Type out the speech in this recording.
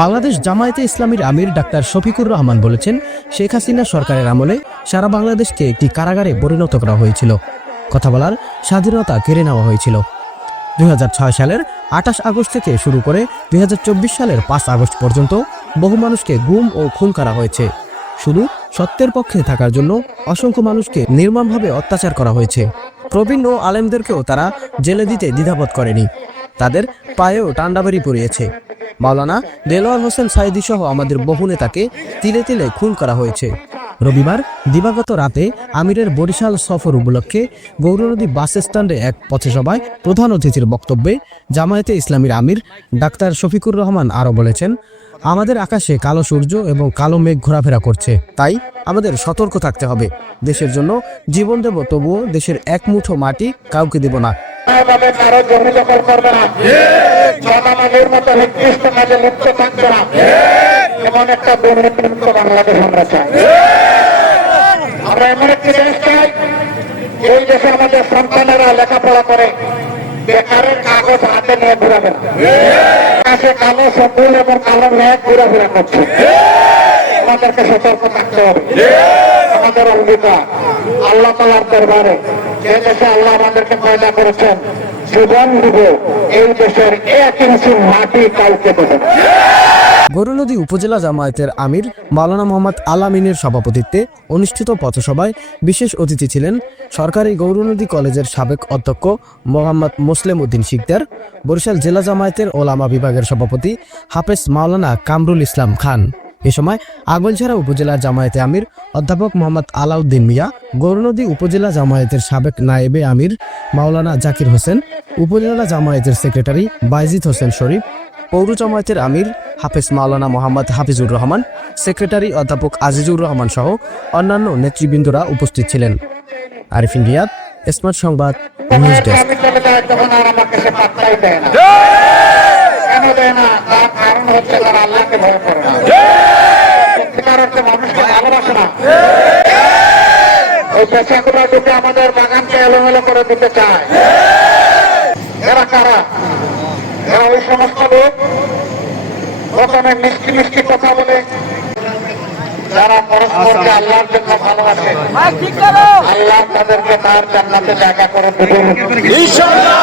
বাংলাদেশ জামায়াতে ইসলামীর আমির ডাক্তার শফিকুর রহমান বলেছেন, শেখ হাসিনা সরকারের আমলে সারা বাংলাদেশকে একটি কারাগারে পরিণত করা হয়েছিল। কথা বলার স্বাধীনতা কেড়ে নেওয়া হয়েছিল। 2006 সালের 28 আগস্ট থেকে শুরু করে 2024 সালের 5 আগস্ট পর্যন্ত বহু মানুষকে গুম ও খুন করা হয়েছে। শুধু সত্যের পক্ষে থাকার জন্য অসংখ্য মানুষকে নির্মমভাবে অত্যাচার করা হয়েছে। প্রবীণ ও আলেমদেরকেও তারা জেলে দিতে দ্বিধাবোধ করেনি, তাদের পায়েও টান্ডাবাড়ি পড়িয়েছে। মাওলানা দেলোয়ার হোসেন সাইদি সহ আমাদের বহু নেতাকে তিলে তিলে খুন করা হয়েছে। রবিবার দিবাগত রাতে আমিরের বরিশাল সফর উপলক্ষে গৌরনদী বাস স্ট্যান্ডে এক পথসভায় প্রধান অতিথির বক্তব্যে জামায়াতে ইসলামীর আমির ডাক্তার শফিকুর রহমান আরও বলেছেন, আমাদের আকাশে কালো সূর্য এবং কালো মেঘ ঘোরাফেরা করছে, তাই আমাদের সতর্ক থাকতে হবে। দেশের জন্য জীবন দেব, তবুও দেশের এক মুঠো মাটি কাউকে দেব না। এমন একটা দুর্নীতিমুক্ত বাংলাদেশ আমরা চাই। আমরা এমন একটি দেশ চাই, এই দেশে আমাদের সন্তানেরা লেখাপড়া করে বেকারের কাগজ হাতে নিয়ে ঘুরাবে না, আকাশে কালো সবুজ এবং কালো মেঘ ঘোরাফেরা করছে। আমাদেরকে সতর্ক থাকতে হবে। আমাদের অঙ্গীকার আল্লাহ তাআলার দরবারে, যে দেশে আল্লাহ আমাদেরকে পয়দা করেছেন, জীবন দিব, এই দেশের এক ইঞ্চি মাটি কাউকে দেবে না। গৌরনদী উপজেলা জামায়াতের আমির মাওলানা মোহাম্মদ আল-আমিনের সভাপতিত্বে অনুষ্ঠিত পথসভায় বিশেষ অতিথি ছিলেন সরকারি গৌরনদী কলেজের সাবেক অধ্যক্ষ মোহাম্মদ মোসলেম উদ্দিন শিকদার, বরিশাল জেলা জামায়াতের ওলামা বিভাগের সভাপতি হাফেজ মাওলানা কামরুল ইসলাম খান। এ সময় আগৈলঝাড়া উপজেলা জামায়াতে আমির অধ্যাপক মোহাম্মদ আলাউদ্দিন মিয়া, গৌরনদী উপজেলা জামায়াতের সাবেক নায়েবে আমির মাওলানা জাকির হোসেন, উপজেলা জামায়াতের সেক্রেটারি বাইজিদ হোসেন শরীফ, পৌর জামায়াতের আমির হাফেজ মাওলানা মোহাম্মদ হাফিজুর রহমান, সেক্রেটারি অধ্যাপক আজিজুর রহমান সহ অন্যান্য নেতৃবৃন্দরা উপস্থিত ছিলেন। আরিফিন রিয়াদ, স্মার্ট সংবাদ, নিউজ ডেস্ক। আমাদের বাগানকে এলোমেলো করে দিতে চায়। এরা কারা? এরা ওই সমস্ত লোক প্রথমে মিষ্টি মিষ্টি কথা বলে, যারা পরস্পরকে আল্লাহর জন্য ভালোবাসে, আল্লাহ তাদেরকে তার জান্নাতে জায়গা করে দেবেন ইনশাআল্লাহ।